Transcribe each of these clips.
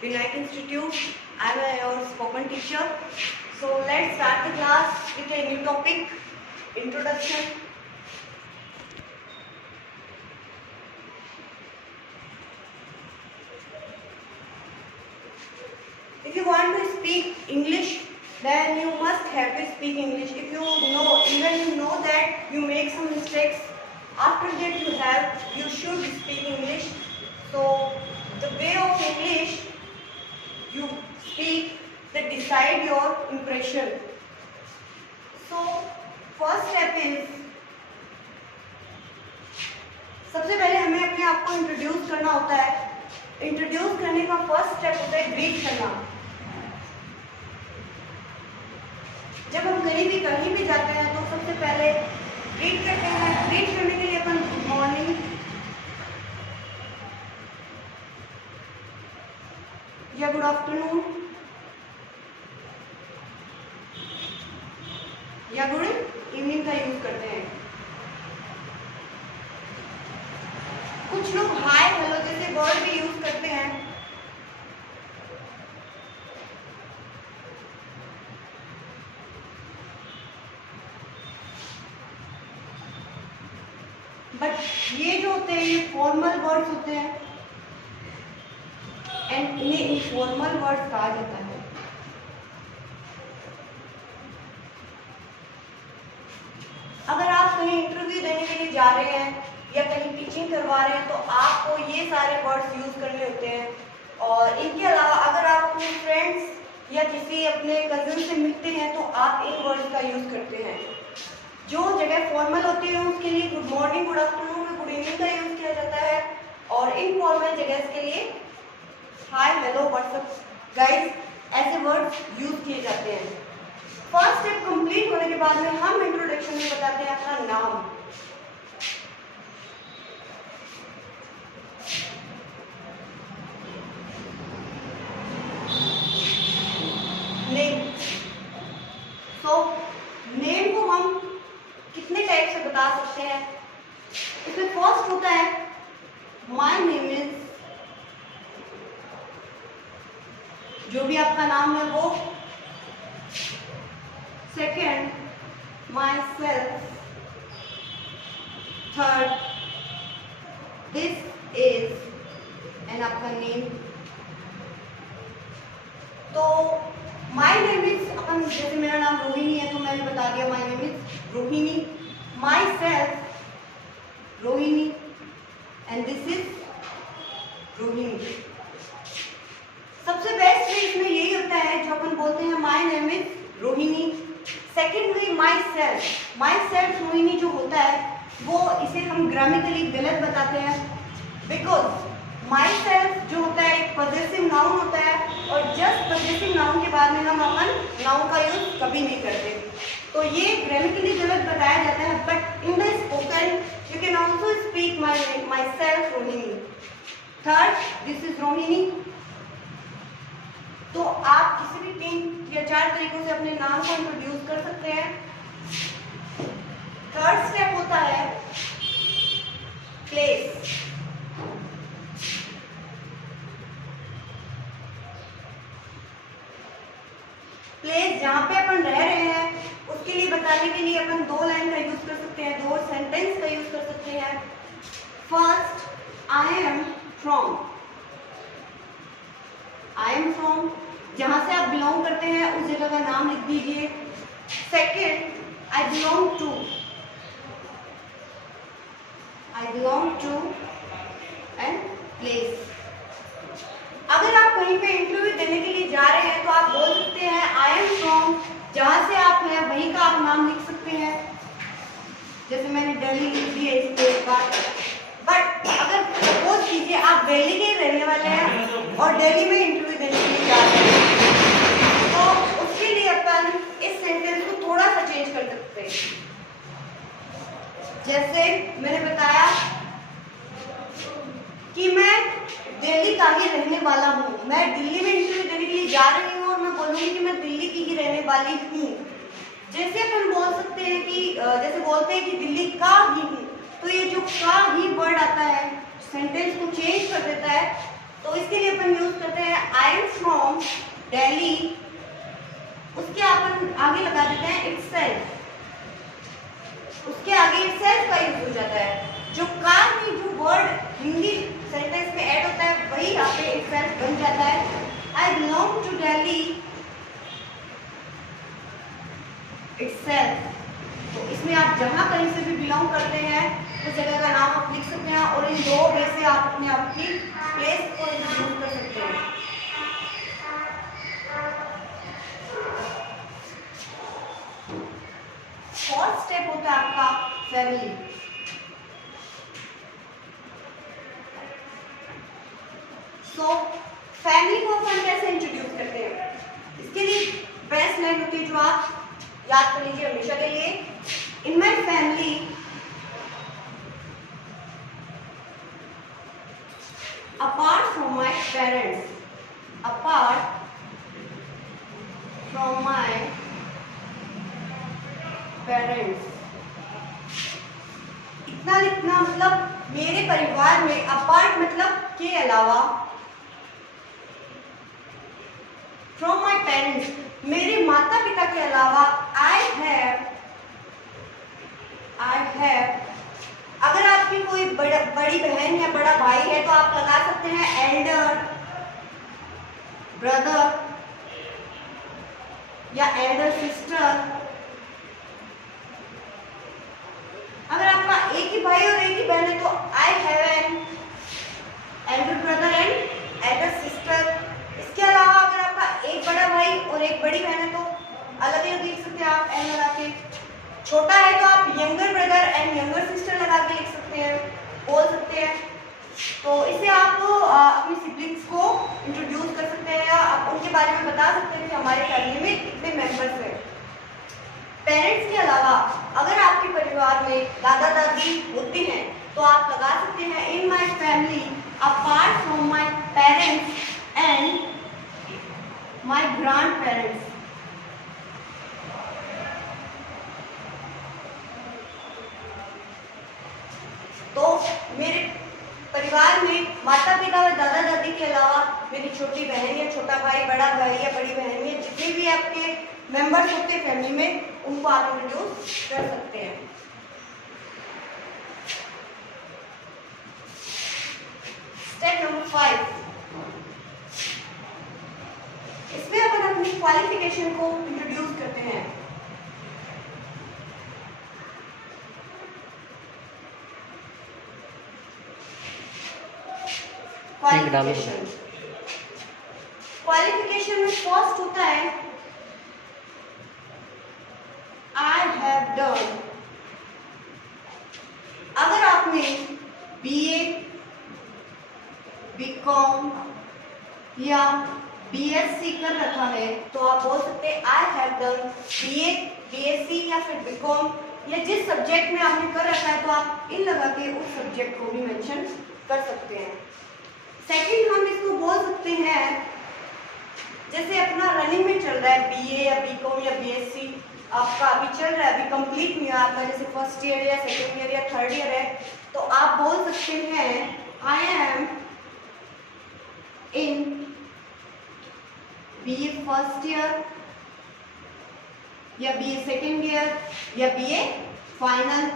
Vinayak Institute. I am your spoken teacher. So let's start the class with a new topic, introduction. If you want to speak English, then you must have to speak English. If you know, even you know that you make some mistakes, after that you should speak English. So the way of English you speak that decide your impression. So first step is, सबसे पहले हमें अपने आप को introduce करना होता है. Introduce करने का फर्स्ट स्टेप होता है ग्रीट करना. जब हम कहीं भी जाते हैं तो सबसे पहले ग्रीट करते हैं. ग्रीट करने के लिए अपन गुड मॉर्निंग या गुड आफ्टरनून या गुड इवनिंग का यूज करते हैं. कुछ लोग हाय हेलो जैसे वर्ड भी यूज करते हैं. बट ये जो होते हैं ये फॉर्मल वर्ड्स होते हैं एंड इन्हें इनफॉर्मल वर्ड्स कहा जाता है. अगर आप कहीं इंटरव्यू देने के लिए जा रहे हैं या कहीं टीचिंग करवा रहे हैं तो आपको ये सारे वर्ड्स यूज करने होते हैं. और इनके अलावा अगर आप अपने फ्रेंड्स या किसी अपने कजिन से मिलते हैं तो आप इन वर्ड्स का यूज करते हैं. जो जगह फॉर्मल होती है उसके लिए good morning, good afternoon, good evening का यूज किया जाता है. और इनफॉर्मल जगह के लिए हाय हेलो व्हाट्सअप गाइस ऐसे वर्ड्स यूज किए जाते हैं. फर्स्ट स्टेप कंप्लीट होने के बाद में हम इंट्रोडक्शन में बताते हैं अपना नाम. नेम. सो नेम को हम कितने टाइप से बता सकते हैं. इसमें फर्स्ट होता है माय नेम इज, जो भी आपका नाम है वो. Second my self. Third this is and आपका नेम. तो माई नेम इज अपन, जैसे मेरा नाम रोहिणी है तो मैंने बता दिया my name is Rohini. My self Rohini and this is Rohini. सबसे बेस्ट वे इसमें यही होता है जो अपन बोलते हैं my name is Rohini. Secondly my self Rohini जो होता है वो इसे हम ग्रामेटिकली गलत बताते हैं. बिकॉज माई सेल्फ जो होता है एक पॉजेसिव नाउन होता है और जस्ट पॉजेसिव नाउन के बाद में हम अपन नाउन का यूज कभी नहीं करते. तो ये ग्रामेटिकली गलत बताया जाता है. But in the spoken you can also speak my self Rohini. Third this is Rohini. तो आप किसी भी 3 या 4 तरीकों से अपने नाम को इंट्रोड्यूस कर सकते हैं. थर्ड स्टेप होता है प्लेस. प्लेस जहाँ पे अपन रह रहे हैं उसके लिए बताने के लिए अपन 2 लाइन का यूज कर सकते हैं, 2 सेंटेंस का यूज कर सकते हैं. First I am from. I am from जहाँ से आप बिलोंग करते हैं उस जगह का नाम लिख दीजिए. Second I belong to. I belong to and place. अगर आप कहीं पे इंटरव्यू देने के लिए जा रहे हैं तो आप बोल सकते हैं आई एम फ्रॉम, जहाँ से आप हैं वहीं का आप नाम लिख सकते हैं. जैसे मैंने दिल्ली लिख दिया इसके बाद. बट अगर सपोज कीजिए आप दिल्ली के रहने वाले हैं और दिल्ली में इंटरव्यू देने के लिए जा रहे हैं तो उसके लिए अपन इस सेंटेंस को थोड़ा सा चेंज कर सकते हैं. जैसे मैंने बताया कि मैं दिल्ली का ही रहने वाला हूँ. मैं दिल्ली में इंटरव्यू देने के लिए जा रही हूँ और मैं बोलूँगी कि मैं दिल्ली की ही रहने वाली हूँ. जैसे अपन बोल सकते हैं कि जैसे बोलते हैं कि दिल्ली का ही हूँ, तो ये जो का ही वर्ड आता है सेंटेंस को चेंज कर देता है. तो इसके लिए अपन यूज करते हैं आई दिल्ली, उसके अपन आगे लगा देते हैं इटसेल्फ। उसके आगे इटसेल्फ का यूज हो जाता है। जो कार में जो वर्ड हिंदी सेंटेंस में ऐड होता है वही यहाँ पे इटसेल्फ बन जाता है। I belong to Delhi itself. तो इसमें आप जहां कहीं से भी बिलोंग करते हैं उस जगह का नाम आप लिख सकते हैं और इन दो वे से आप अपने आप की प्लेस को इंट्रोड्यूस कर सकते हैं। फर्स्ट स्टेप होता है आपका फैमिली। सो फैमिली को अपन कैसे इंट्रोड्यूस करते हैं, इसके लिए बेस्ट लाइन होती है जो आप याद कर लीजिए हमेशा के लिए। In my family apart from my parents, apart from my parents, इतना लिखना मतलब मेरे परिवार में, अपार्ट मतलब के अलावा, फ्रॉम माई पेरेंट्स मेरे माता पिता के अलावा, आई हैव, अगर आपकी कोई बड़ी बहन या बड़ा भाई है तो आप लगा सकते हैं एल्डर ब्रदर या एल्डर सिस्टर। अगर आपका एक ही भाई और एक ही बहन है तो I have an elder brother and Elder sister. इसके अलावा अगर आपका एक बड़ा भाई और एक बड़ी बहन है तो अलग अलग लिख सकते हैं आप एन लगा के। छोटा है तो आप younger brother and younger sister लगा के लिख सकते हैं, बोल सकते हैं। तो इससे आप अपनी सिबलिंग्स को इंट्रोड्यूस कर सकते हैं या आप उनके बारे में बता सकते हैं कि हमारे फैमिली में कितने मेंबर्स हैं। पेरेंट्स के अलावा अगर आपके परिवार में दादा दादी होते हैं तो आप लगा सकते हैं in my family apart from my parents and my grandparents. तो मेरे परिवार में माता पिता और दादा दादी के अलावा मेरी छोटी बहन या छोटा भाई, बड़ा भाई या बड़ी बहन या जितने भी आपके मेंबर्स होते हैं फैमिली में, उनको आप इंट्रोड्यूस कर सकते हैं। स्टेप नंबर 5, इसमें अपन अपनी क्वालिफिकेशन को इंट्रोड्यूस करते हैं। क्वालिफिकेशन में फर्स्ट होता है आई हैव डन। अगर आपने बीए, बीकॉम या बीएससी कर रखा है तो आप बोल सकते हैं I have done BA, BSc या फिर बीकॉम, या जिस सब्जेक्ट में आपने कर रखा है तो आप इन लगा के उस सब्जेक्ट को भी मेंशन कर सकते हैं। सेकंड हम इसको बोल सकते हैं, जैसे अपना रनिंग में चल रहा है बीए या बीकॉम या बीएससी आपका अभी चल रहा है, अभी कंप्लीट नहीं हुआ आपका, जैसे फर्स्ट ईयर या सेकंड ईयर या थर्ड ईयर है, तो आप बोल सकते हैं I am in BA first year या बीए सेकंड ईयर या बीए फाइनल,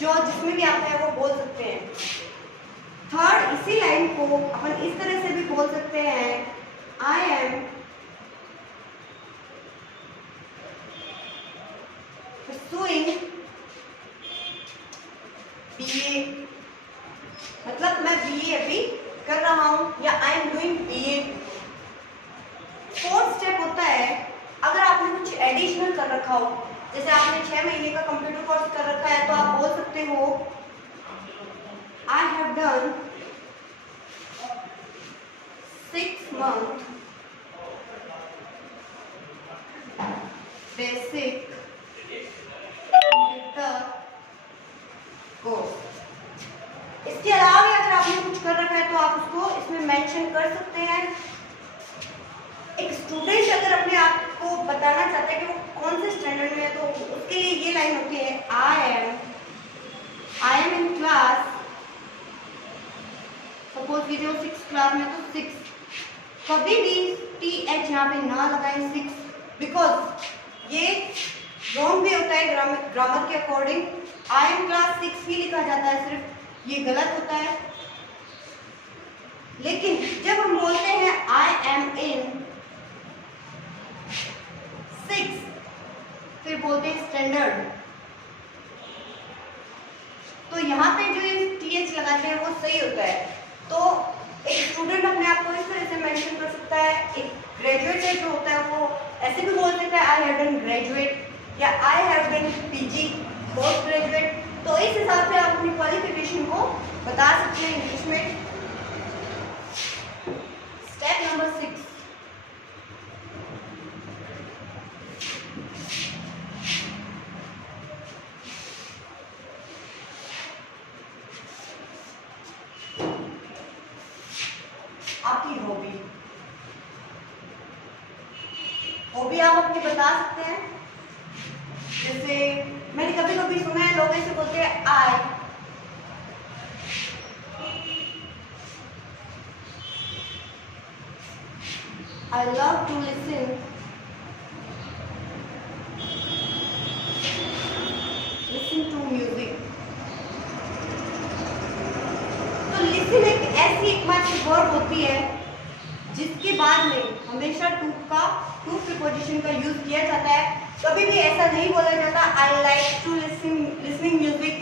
जो जिसमें भी आता है वो बोल सकते हैं। थर्ड, इसी लाइन को अपन इस तरह से भी बोल सकते हैं आई एम pursuing बीए, मतलब मैं बीए अभी कर रहा हूं या I am doing BA. Fourth step होता है अगर आपने कुछ एडिशनल कर रखा हो, जैसे आपने 6 महीने का कंप्यूटर कोर्स कर रखा है तो आप बोल सकते हो I have done 6 month basic computer course। इसके अलावा भी अगर आपने कुछ कर रखा है तो आप उसको इसमें मेंशन कर सकते हैं। एक स्टूडेंट अगर अपने आप को बताना चाहता है कि वो कौन से स्टैंडर्ड में है तो उसके लिए ये लाइन होती है I am in class, suppose कीजिए वो 6th क्लास में तो 6, कभी भी TH एच यहाँ पे ना लगाएं 6, बिकॉज ये रॉन्ग भी होता है ग्रामर के अकॉर्डिंग। आई एम क्लास 6 ही लिखा जाता है सिर्फ, ये गलत होता है। लेकिन जब हम बोलते हैं आई एम इन 6, फिर बोलते हैं स्टैंडर्ड, तो यहाँ पे जो टीएच लगाते हैं वो सही होता है। तो एक स्टूडेंट अपने आप को इस तरह से मेंशन कर सकता है। एक ग्रेजुएट जो होता है वो ऐसे भी बोल सकता है आई हैव डन ग्रेजुएट या I have done PG post graduate. तो इस हिसाब से आप अपनी क्वालिफिकेशन को बता सकते हैं इंग्लिश में। स्टेप नंबर 6, आपकी हॉबी आप अपनी बता सकते हैं। जैसे मैंने कभी कभी सुना है लोग ऐसे बोलते हैं I love to listen to music। तो लिसन एक ऐसी एकमात्र वर्ब होती है जिसके बाद में हमेशा टू प्रीपोजिशन का यूज किया जाता है। कभी भी ऐसा नहीं बोला जाता I like to listening music,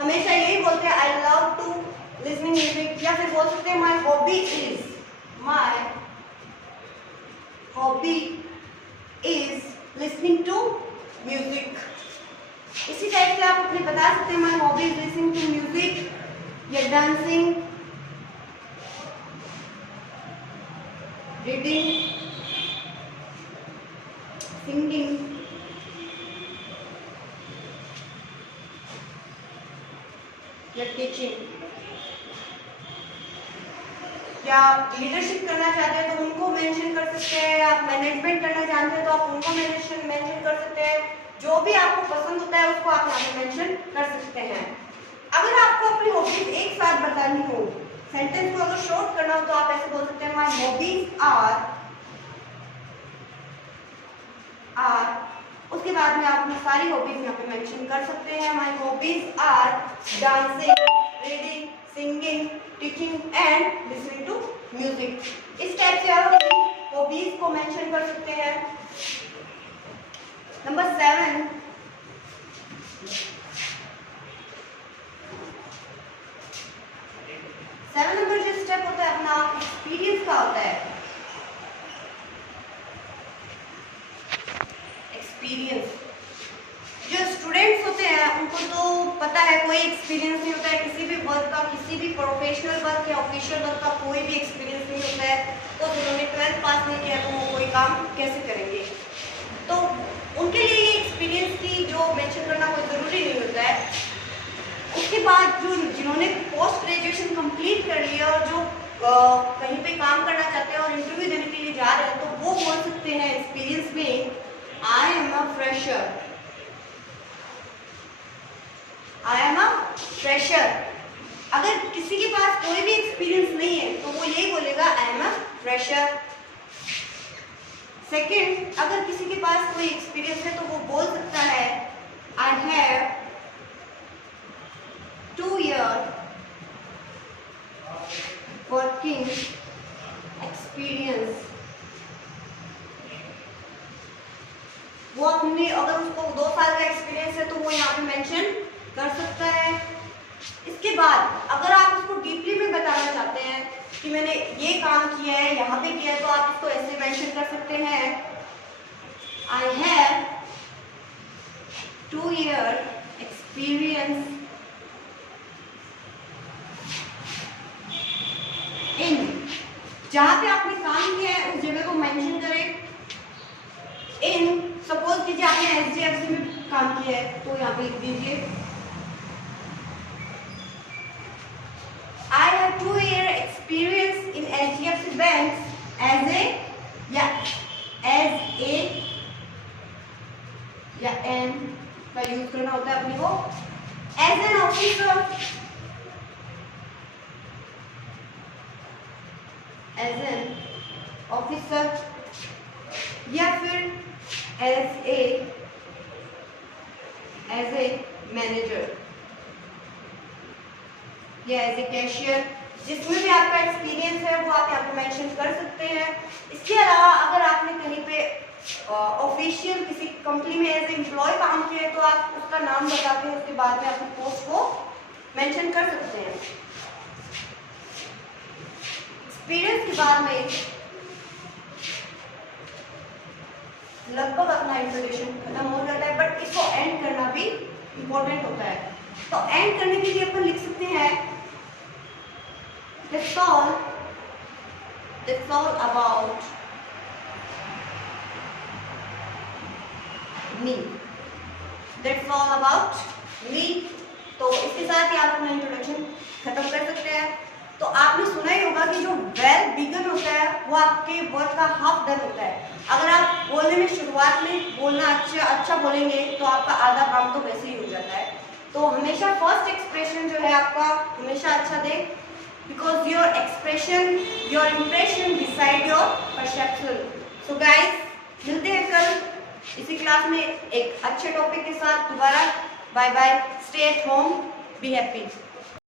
हमेशा यही बोलते हैं I love to listening music. या फिर बोल सकते हैं my hobby is listening to music. इसी टाइप से आप अपने बता सकते हैं my hobby is listening to music या डांसिंग, रीडिंग, सिंगिंग, या टीचिंग। या लीडरशिप करना चाहते हैं तो उनको मेंशन कर सकते हैं। आप मैनेजमेंट करना जानते हैं तो आप उनको मेंशन कर सकते हैं। जो भी आपको पसंद होता है उसको आप यहाँ पे मेंशन कर सकते हैं। अगर आपको अपनी हॉबीज एक साथ बतानी हो, सेंटेंस को अगर शॉर्ट करना हो तो आप ऐसे बोल सकते हैं माय हॉबीज आर, उसके बाद में आप अपनी सारी हॉबीज यहाँ पे मेंशन कर सकते हैं। My hobbies are dancing, reading, singing, teaching and listening to music. इस टाइप से आप अपनी हॉबीज को मेंशन कर सकते हैं। नंबर 7, नंबर जो स्टेप होता है अपना एक्सपीरियंस का होता है। एक्सपीरियंस जो स्टूडेंट्स होते हैं उनको तो पता है कोई एक्सपीरियंस नहीं होता है किसी भी वर्क का, किसी भी प्रोफेशनल वर्क या ऑफिशियल वर्क का कोई भी एक्सपीरियंस नहीं होता है। तो उन्होंने 12th पास नहीं किया तो वो कोई काम कैसे करेंगे। तो उनके लिए ये एक्सपीरियंस की जो मेंशन करना कोई ज़रूरी नहीं होता है। उसके बाद जो जिन्होंने पोस्ट ग्रेजुएशन कंप्लीट कर लिया और जो कहीं पे काम करना चाहते हैं और इंटरव्यू देने के लिए जा रहे हैं तो वो बोल सकते हैं एक्सपीरियंस में आई एम अ फ्रेशर। अगर किसी के पास कोई भी एक्सपीरियंस नहीं है तो वो यही बोलेगा I am a fresher. Second, अगर किसी के पास कोई एक्सपीरियंस है तो वो बोल सकता है I have 2 year working experience। वो अपने अगर उसको 2 साल का एक्सपीरियंस है तो वो यहाँ पे मेंशन कर सकता है। इसके बाद अगर आप उसको डीपली में बताना चाहते हैं कि मैंने ये काम किया है, यहाँ पे किया है, तो आप इसको ऐसे मेंशन कर सकते हैं आई हैव 2 year experience इन। जहाँ पे आपने काम किया है उस जगह को मेंशन करें। इन सपोज कीजिए आपने HDFC में काम किया है तो यहाँ पे लिख दीजिए I have 2 year experience in HDFC banks as a या एन का यूज करना होता है अपने को एज एन ऑफिसर। या फिर एज ए मैनेजर या एज ए कैशियर, जिसमें भी आपका एक्सपीरियंस है वो आप यहाँ पे मेंशन कर सकते हैं। इसके अलावा अगर आपने कहीं पे ऑफिशियल किसी कंपनी में एज ए एम्प्लॉय काम किया है तो आप उसका नाम बता के उसके बाद में अपनी पोस्ट को मेंशन कर सकते हैं। एक्सपीरियंस के बाद में लगभग अपना इंट्रोडक्शन खत्म हो जाता है, बट इसको एंड करना भी इम्पोर्टेंट होता है। तो एंड करने के लिए अपन लिख सकते हैं that's all about me, that's all about me। तो इसके साथ ही आप अपना इंट्रोडक्शन खत्म कर सकते हैं। तो आपने सुना ही होगा कि जो वेल बिगन होता है वो आपके वर्क का हाफ डन होता है। अगर आप बोलने में शुरुआत में बोलना अच्छा बोलेंगे तो आपका आधा काम तो वैसे ही हो जाता है। तो हमेशा फर्स्ट एक्सप्रेशन जो है आपका हमेशा अच्छा दे, because your expression, your impression decide your perception। So guys, मिलते हैं कल इसी क्लास में एक अच्छे टॉपिक के साथ दोबारा। Bye bye, stay at home, be happy.